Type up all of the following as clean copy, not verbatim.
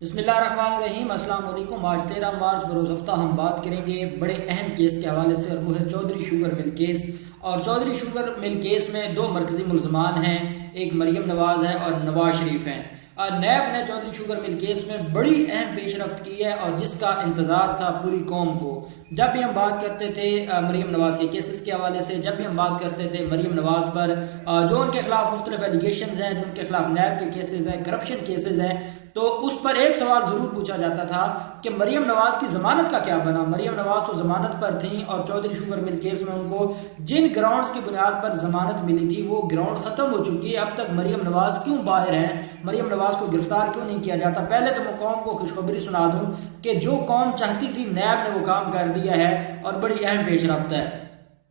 बिस्मिल्लाहिर्रहमानिर्रहीम। अस्सलाम वालेकुम। आज 13 मार्च बरोज़ हफ्ता हम बात करेंगे बड़े अहम केस के हवाले से, और वो है चौधरी शुगर मिल केस। और चौधरी शुगर मिल केस में दो मरकजी मुलजमान हैं, एक मरियम नवाज़ है और नवाज शरीफ हैं। नैब ने चौधरी शुगर मिल केस में बड़ी अहम पेशरफ्त की है और जिसका इंतज़ार था पूरी कौम को। जब भी हम बात करते थे मरियम नवाज़ के केसेस के हवाले से, जब भी हम बात करते थे मरियम नवाज़ पर जो उनके खिलाफ मुख्तलिफ एलिगेशन हैं, जो उनके खिलाफ नैब के केसेस हैं, करप्शन केसेस हैं, तो उस पर एक सवाल ज़रूर पूछा जाता था कि मरियम नवाज़ की ज़मानत का क्या बना। मरियम नवाज़ तो ज़मानत पर थी और चौधरी शुगर मिल केस में उनको जिन ग्राउंड्स की बुनियाद पर ज़मानत मिली थी वो ग्राउंड ख़त्म हो चुकी है। अब तक मरियम नवाज़ क्यों बाहर है, मरियम नवाज़ को गिरफ्तार क्यों नहीं किया जाता? पहले तो मैं कौम को खुशखबरी सुना दूँ कि जो कौम चाहती थी नैब ने वो काम कर दिया है और बड़ी अहम पेशरफ्त है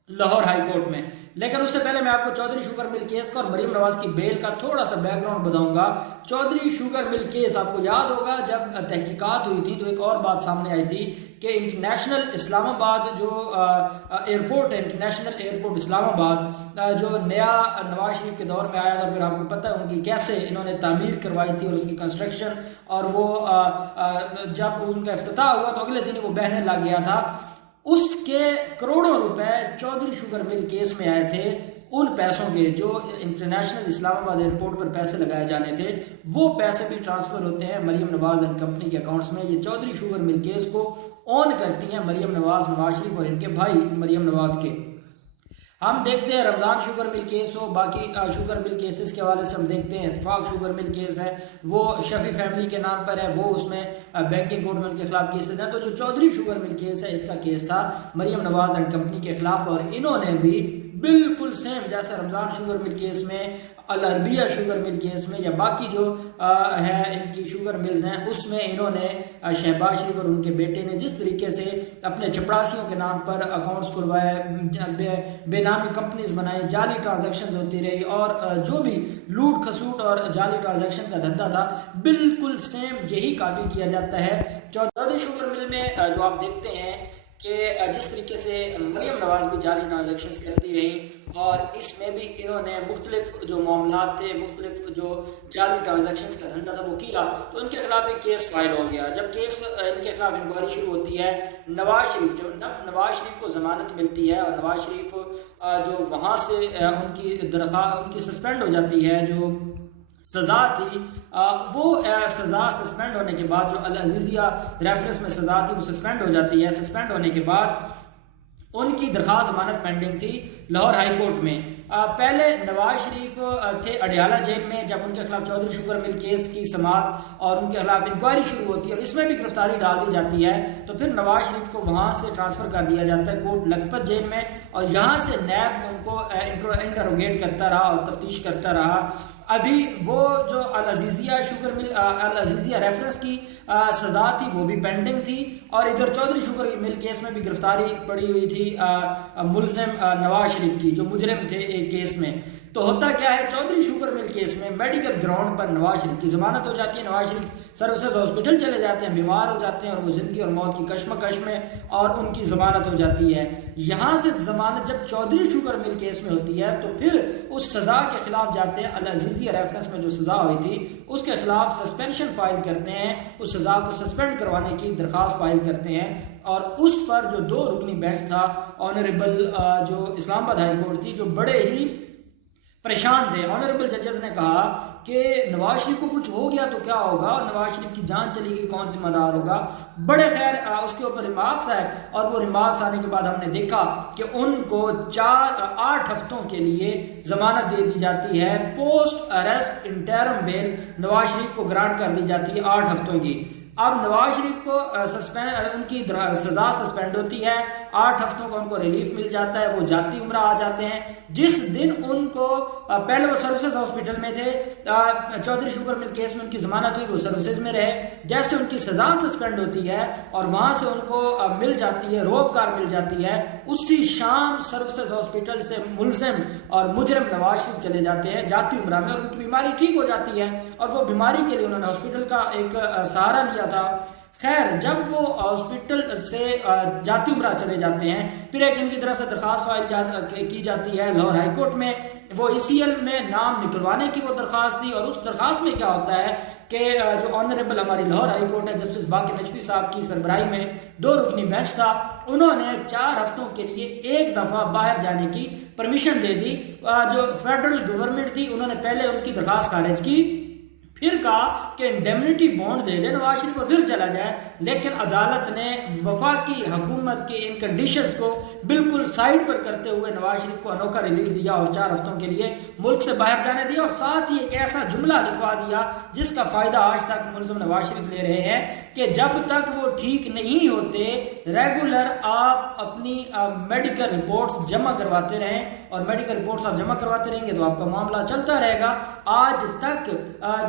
लाहौर हाई कोर्ट में। लेकिन उससे पहले मैं आपको चौधरी शुगर मिल केस का और मरियम नवाज की बेल का थोड़ा सा बैकग्राउंड बताऊंगा। चौधरी शुगर मिल केस, आपको याद होगा जब तहकीकात हुई थी तो एक और बात सामने आई थी कि इंटरनेशनल इस्लामाबाद जो एयरपोर्ट है, इंटरनेशनल एयरपोर्ट इस्लामाबाद जो नया नवाज शरीफ के दौर में आया था, फिर आपको पता है उनकी कैसे इन्होंने तामीर करवाई थी और उसकी कंस्ट्रक्शन, और वो जब उनका इफ्तिताह हुआ तो अगले दिन वो बहने लग गया था। उसके करोड़ों रुपए चौधरी शुगर मिल केस में आए थे। उन पैसों के जो इंटरनेशनल इस्लामाबाद एयरपोर्ट पर पैसे लगाए जाने थे वो पैसे भी ट्रांसफर होते हैं मरियम नवाज एंड कंपनी के अकाउंट्स में। ये चौधरी शुगर मिल केस को ऑन करती हैं मरियम नवाज, नवाज शरीफ और इनके भाई मरियम नवाज के। हम देखते हैं रमज़ान शुगर मिल केस हो, बाकी शुगर मिल केसेस के हवाले से हम देखते हैं इत्तेफाक शुगर मिल केस है, वो शफी फैमिली के नाम पर है, वो उसमें बैंकिंग कोड में उनके खिलाफ केसेस हैं। तो जो चौधरी शुगर मिल केस है इसका केस था मरियम नवाज एंड कंपनी के खिलाफ, और इन्होंने भी बिल्कुल सेम जैसे रमज़ान शुगर मिल केस में, अल अरबिया शुगर मिल केस में या बाकी जो है इनकी शुगर मिल्स हैं उसमें इन्होंने शहबाज शरीफ और उनके बेटे ने जिस तरीके से अपने चपरासियों के नाम पर अकाउंट्स खुलवाए, बेनामी कंपनीज बनाई, जाली ट्रांजैक्शन होती रही, और जो भी लूट खसूट और जाली ट्रांजैक्शन का धंधा था बिल्कुल सेम यही कॉपी किया जाता है चौधरी शुगर मिल में। जो आप देखते हैं कि जिस तरीके से मरियम नवाज भी जाली ट्रांजैक्शंस करती रही और इसमें भी इन्होंने मुख्तलिफ जो मामलात थे, मुख्तलिफ जो जाली ट्रांजैक्शंस का धंधा था वो किया, तो इनके खिलाफ एक केस फाइल हो गया। जब केस इनके खिलाफ इंक्वायरी शुरू होती है, नवाज शरीफ को ज़मानत मिलती है और नवाज शरीफ जो वहाँ से उनकी सस्पेंड हो जाती है, जो सज़ा थी वो सज़ा सस्पेंड होने के बाद, जो अल अजीज़िया रेफरेंस में सज़ा थी वो सस्पेंड हो जाती है। सस्पेंड होने के बाद उनकी दरख्वास्त ज़मानत पेंडिंग थी लाहौर हाई कोर्ट में। पहले नवाज शरीफ थे अडियाला जेल में जब उनके खिलाफ चौधरी शुगर मिल केस की समाअत और उनके खिलाफ इंक्वायरी शुरू होती है और इसमें भी गिरफ्तारी डाल दी जाती है, तो फिर नवाज शरीफ को वहाँ से ट्रांसफ़र कर दिया जाता है कोर्ट लखपत जेल में, और यहाँ से नैब उनको इंटरोगेट करता रहा और तफ्तीश करता रहा। अभी वो जो अल अजीज़िया रेफरेंस की सज़ा थी वो भी पेंडिंग थी, और इधर चौधरी शुगर मिल केस में भी गिरफ्तारी पड़ी हुई थी मुलजिम नवाज शरीफ की, जो मुजरिम थे एक केस में। तो होता क्या है, चौधरी शुगर मिल केस में मेडिकल ग्राउंड पर नवाज शरीफ की ज़मानत हो जाती है। नवाज शरीफ सर्विसेज हॉस्पिटल चले जाते हैं, बीमार हो जाते हैं और वो ज़िंदगी और मौत की कश्मकश में, और उनकी ज़मानत हो जाती है। यहाँ से ज़मानत जब चौधरी शुगर मिल केस में होती है तो फिर उस सज़ा के खिलाफ जाते हैं, अल अजीज़िया रेफरेंस में जो सज़ा हुई थी उसके खिलाफ सस्पेंशन फाइल करते हैं, उस सज़ा को सस्पेंड करवाने की दरख्वास्त फाइल करते हैं, और उस पर जो दो रुकनी बेंच था, ऑनरेबल जो इस्लामाबाद हाई कोर्ट थी, जो बड़े ही परेशान थे। ऑनरेबल जजेस ने कहा कि नवाज शरीफ को कुछ हो गया तो क्या होगा, नवाज शरीफ की जान चली गई कौन जिम्मेदार होगा। बड़े खैर उसके ऊपर रिमार्क्स आए, और वो रिमार्क्स आने के बाद हमने देखा कि उनको 8 हफ्तों के लिए जमानत दे दी जाती है, post arrest interim bail Nawaz Sharif को ग्रांट कर दी जाती है 8 हफ्तों की। अब नवाज शरीफ को उनकी सज़ा सस्पेंड होती है, 8 हफ्तों का उनको रिलीफ मिल जाता है, वो जाती उम्र आ जाते हैं। जिस दिन उनको पहले वो सर्विसेज हॉस्पिटल में थे, चौधरी शुगर मिल केस में उनकी ज़मानत हुई, वो सर्विसेज में रहे। जैसे उनकी सज़ा सस्पेंड होती है और वहाँ से उनको मिल जाती है, रोबकार मिल जाती है, उसी शाम सर्विसेज हॉस्पिटल से मुलजिम और मुजरिम नवाज शरीफ चले जाते हैं जाती उम्र में, और उनकी बीमारी ठीक हो जाती है, और वो बीमारी के लिए उन्होंने हॉस्पिटल का एक सहारा लिया था। खैर जब वो हॉस्पिटल से जाती उम्रा चले जाते हैं, फिर एक इनकी तरफ से दरख्वास्त फाइल की जाती है लाहौर हाईकोर्ट में। वो ECL में नाम निकलवाने की वो दरख्वास्त थी, और उस दरख्वास्त में क्या होता है कि जो ऑनरेबल हमारी लाहौर हाई कोर्ट है, जस्टिस बाकी नजफी साहब की सरबराही में 2 रुकनी बेंच था, उन्होंने 4 हफ्तों के लिए एक दफ़ा बाहर जाने की परमिशन दे दी। जो फेडरल गवर्नमेंट थी उन्होंने पहले उनकी दरख्वास्त खारिज की, फिर कहा कि इंडेमनिटी बॉन्ड दे दे नवाज शरीफ और फिर चला जाए, लेकिन अदालत ने वफाकी हुकूमत के इन कंडीशंस को बिल्कुल साइड पर करते हुए नवाज शरीफ को अनोखा रिलीफ दिया और 4 हफ्तों के लिए मुल्क से बाहर जाने दिया, और साथ ही एक ऐसा जुमला लिखवा दिया जिसका फायदा आज तक मुलजिम नवाज शरीफ ले रहे हैं कि जब तक वो ठीक नहीं होते रेगुलर आप अपनी मेडिकल रिपोर्ट्स जमा करवाते रहें, और मेडिकल रिपोर्ट्स आप जमा करवाते रहेंगे तो आपका मामला चलता रहेगा। आज तक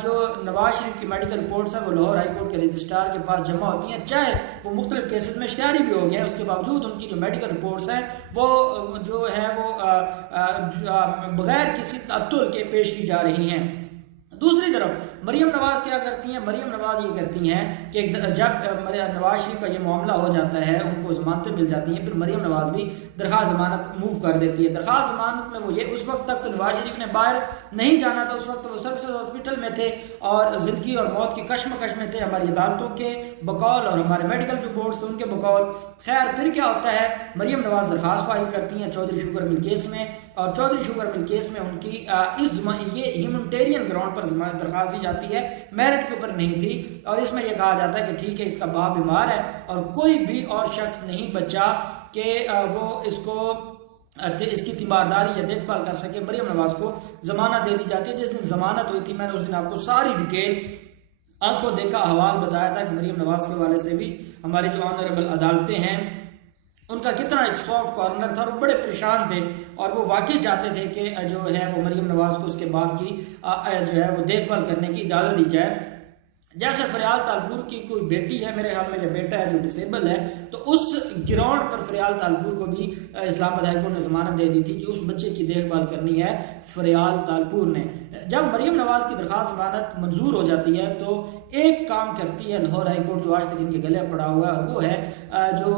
जो नवाज शरीफ की मेडिकल रिपोर्ट्स है वो लाहौर हाई कोर्ट के रजिस्ट्रार के पास जमा होती हैं, चाहे वो मुख्तलिफ केसेस में इश्तिहारी भी हो गए हैं, उसके बावजूद उनकी जो मेडिकल रिपोर्ट्स हैं वो जो है वो बगैर किसी तअत्तुल के पेश की जा रही हैं। दूसरी तरफ मरियम नवाज क्या करती हैं? मरियम नवाज ये करती हैं कि जब नवाज शरीफ का ये मामला हो जाता है, उनको जमानतें मिल जाती हैं, फिर मरियम नवाज भी दरख्वास्त जमानत मूव कर देती है। दरख्वास्त जमानत में वो ये, उस वक्त तक तो नवाज शरीफ ने बाहर नहीं जाना था, उस वक्त वो सर्विसेज हॉस्पिटल में थे और ज़िंदगी और मौत की कश्मकश में थे, हमारी अदालतों के बकौल और हमारे मेडिकल जो बोर्ड्स थे उनके बकौल। खैर फिर क्या होता है, मरियम नवाज दरख्वास्त फाइल करती हैं चौधरी शुगर मिल केस में, और चौधरी शुगर मिल केस में उनकी ये ह्यूमैनिटेरियन ग्राउंड पर दरख्वास्त दी जाती है, मेरिट के ऊपर नहीं थी, और इसमें यह कहा जाता है कि ठीक है इसका बाप बीमार है और कोई भी और शख्स नहीं बचा कि वो इसकी तीमारदारी या देखभाल कर सके। मरियम नवाज को जमानत दे दी जाती है। जिस दिन जमानत हुई थी मैंने उस दिन आपको सारी डिटेल आंखों देखा अहवाल बताया था कि मरियम नवाज के हवाले से भी हमारी जो ऑनरेबल अदालतें हैं उनका कितना एक सॉफ्ट कॉर्नर था, और बड़े परेशान थे और वो वाकई चाहते थे कि जो है वो मरियम नवाज को उसके बाप की जो है वो देखभाल करने की इजाज़त दी जाए। जैसे फरियाल तालपुर की कोई बेटी है, मेरे ख्याल में बेटा है जो डिसेबल है, तो उस ग्राउंड पर फरियाल तालपुर को भी इस्लामाबाद हाई कोर्ट ने जमानत दे दी थी कि उस बच्चे की देखभाल करनी है फरियाल तालपुर ने। जब मरियम नवाज की दरख्वास्त जमानत मंजूर हो जाती है तो एक काम करती है लाहौर हाई कोर्ट जो आज तक इनके गले पड़ा हुआ है, और वो है जो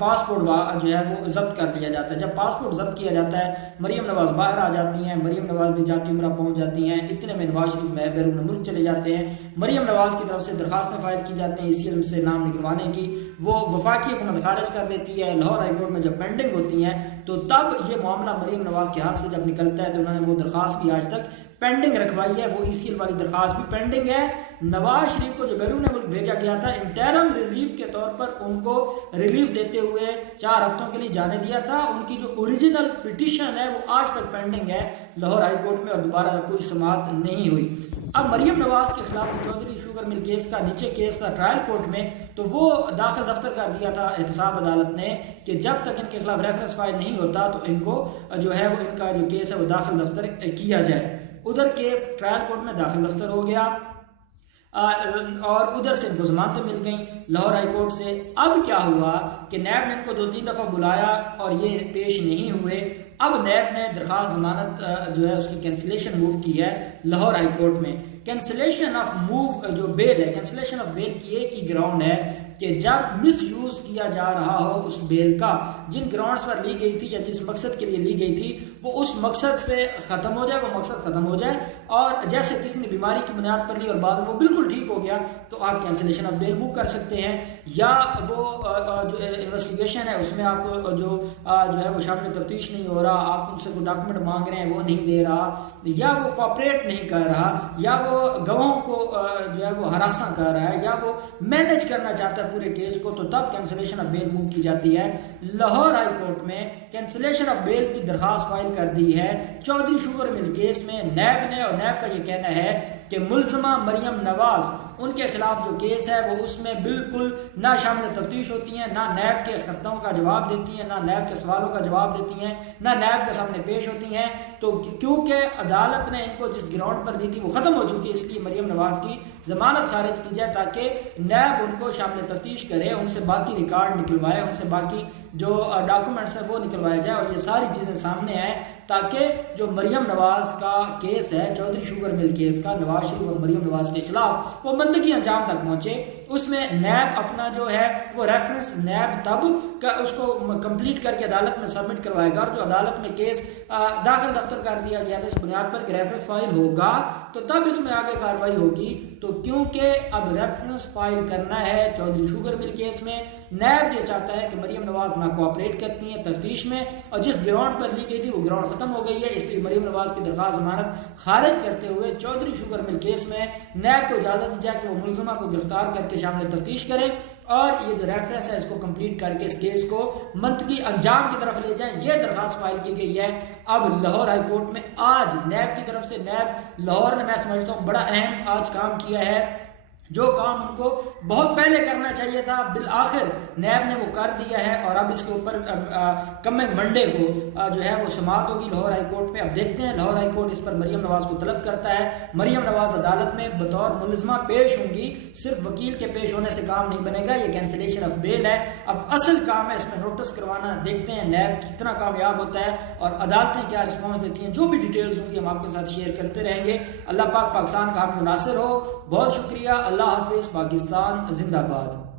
पासपोर्ट जो है वो जब्त कर लिया जाता है। जब पासपोर्ट जब्त किया जाता है मरियम नवाज बाहर आ जाती हैं, मरियम नवाज भी जाती उम्रा पहुंच जाती हैं, इतने में नवाज शरीफ बैरून मुल्क चले जाते हैं। मरियम नवाज की तरफ से दरखास्तें फाइल की जाती हैं ECL से नाम निकलवाने की, वो वफाकी हुकूमत खारिज कर देती है। लाहौर हाई कोर्ट में जब पेंडिंग होती हैं तो तब ये मामला मरियम नवाज के हाथ से जब निकलता है तो उन्होंने वो दरखास्त भी आज तक पेंडिंग रखवाई है, वो ECL वाली दरखास्त भी पेंडिंग है। नवाज शरीफ को जो बैरून मुल्क भेजा गया था इंटरम रिलीफ के तौर पर उनको रिलीफ देते हुए 4 हफ्तों के लिए जाने दिया था, उनकी जो ओरिजिनल पिटीशन है वो आज तक पेंडिंग है लाहौर हाई कोर्ट में और दोबारा कोई समाअत नहीं हुई। अब मरियम नवाज के खिलाफ चौधरी शुगर मिल केस का नीचे केस था ट्रायल कोर्ट में, तो वो दाखिल दफ्तर कर दिया था एहतसाब अदालत ने कि जब तक इनके खिलाफ रेफरेंस फाइल नहीं होता तो इनको जो है वो इनका जो केस है वो दाखिल दफ्तर किया जाए। उधर केस ट्रायल कोर्ट में दाखिल दफ्तर हो गया और उधर से इनको जमानतें मिल गई लाहौर हाई कोर्ट से। अब क्या हुआ कि नैब ने इनको 2-3 दफ़ा बुलाया और ये पेश नहीं हुए। अब नैब ने दरख्वास्त जमानत जो है उसकी कैंसिलेशन मूव की है लाहौर हाई कोर्ट में। कैंसिलेशन ऑफ मूव जो बेल है, कैंसिलेशन ऑफ बेल की एक ही ग्राउंड है कि जब मिस यूज किया जा रहा हो उस बेल का, जिन ग्राउंड्स पर ली गई थी या जिस मकसद के लिए ली गई थी वो उस मकसद से ख़त्म हो जाए, वो मकसद ख़त्म हो जाए, और जैसे किसी ने बीमारी की बुनियाद पर ली और बाद में वो बिल्कुल ठीक हो गया तो आप कैंसिलेशन ऑफ बेल मूव कर सकते हैं। या वो जो इन्वेस्टिगेशन है उसमें आपको जो है वो शामिल तफ्तीश नहीं हो रहा, आप उनसे कोई डॉक्यूमेंट मांग रहे हैं वो नहीं दे रहा, या वो कोऑपरेट नहीं कर रहा, या वो गवाहों को जो है वो हरासा कर रहा है, या वो मैनेज करना चाहता है पूरे केस को, तो तब कैंसिलेशन ऑफ बेल मूव की जाती है। लाहौर हाई कोर्ट में कैंसिलेशन ऑफ बेल की दरखास्त फाइल कर दी है चौधरी शुगर मिल केस में नैब ने, और नैब का ये कहना है कि मुल्ज़िमा मरियम नवाज उनके खिलाफ जो केस है वो उसमें बिल्कुल ना शामिल तफ्तीश होती हैं, ना नैब के खतों का जवाब देती हैं, ना नैब के सवालों का जवाब देती हैं, ना नैब के सामने पेश होती हैं। तो क्योंकि अदालत ने इनको जिस ग्राउंड पर दी थी वो ख़त्म हो चुकी है, इसलिए मरियम नवाज की ज़मानत खारिज की जाए ताकि नैब उनको शामिल तफ्तीश करे, उनसे बाकी रिकॉर्ड निकलवाए, उनसे बाकी जो डॉक्यूमेंट्स हैं वो निकलवाए जाए और ये सारी चीज़ें सामने आए ताकि जो मरियम नवाज का केस है, चौधरी शुगर मिल केस का, नवाज शरीफ और मरियम नवाज के खिलाफ, वो मंतकी अंजाम तक पहुंचे। उसमें नैब अपना जो है वो रेफरेंस नैब तब का उसको कंप्लीट करके अदालत में सबमिट करवाएगा, और जो अदालत में केस दाखिल दफ्तर कर दिया गया था इस बुनियाद पर कि रेफरेंस फाइल होगा तो तब इसमें आगे कार्रवाई होगी। तो क्योंकि अब रेफरेंस फाइल करना है चौधरी शुगर मिल केस में, नैब ये चाहता है कि मरियम नवाज ना कोऑपरेट करती है तफ्तीश में, और जिस ग्राउंड पर ली गई थी वो ग्राउंड खत्म हो गई है, इसलिए मरियम नवाज की दरखास्त जमानत खारिज करते हुए चौधरी शुगर मिल केस में नैब को इजाजत दी जाए कि वो मुलजिमा को गिरफ्तार करके शामिल तफ्तीश करें, और ये जो रेफरेंस है इसको कंप्लीट करके इस केस को मंतकी अंजाम की तरफ ले जाएं। ये दरखास्त फाइल की गई है अब लाहौर हाई कोर्ट में आज नैब की तरफ से। नैब लाहौर ने, मैं समझता हूँ, बड़ा अहम आज काम किया है, जो काम उनको बहुत पहले करना चाहिए था, बिल आखिर नैब ने वो कर दिया है। और अब इसके ऊपर कमिंग मंडे को जो है वो समाअत होगी लाहौर हाई कोर्ट में। अब देखते हैं लाहौर हाई कोर्ट इस पर मरियम नवाज को तलब करता है। मरियम नवाज अदालत में बतौर मुलजिमा पेश होंगी, सिर्फ वकील के पेश होने से काम नहीं बनेगा, ये कैंसिलेशन ऑफ बेल है। अब असल काम है इसमें नोटिस करवाना। देखते हैं नैब कितना कामयाब होता है और अदालतें क्या रिस्पॉन्स देती हैं। जो भी डिटेल्स होंगी हम आपके साथ शेयर करते रहेंगे। अल्लाह पाक पाकिस्तान का हामी नासिर हो। बहुत शुक्रिया। अल्लाह हाफिज। पाकिस्तान जिंदाबाद।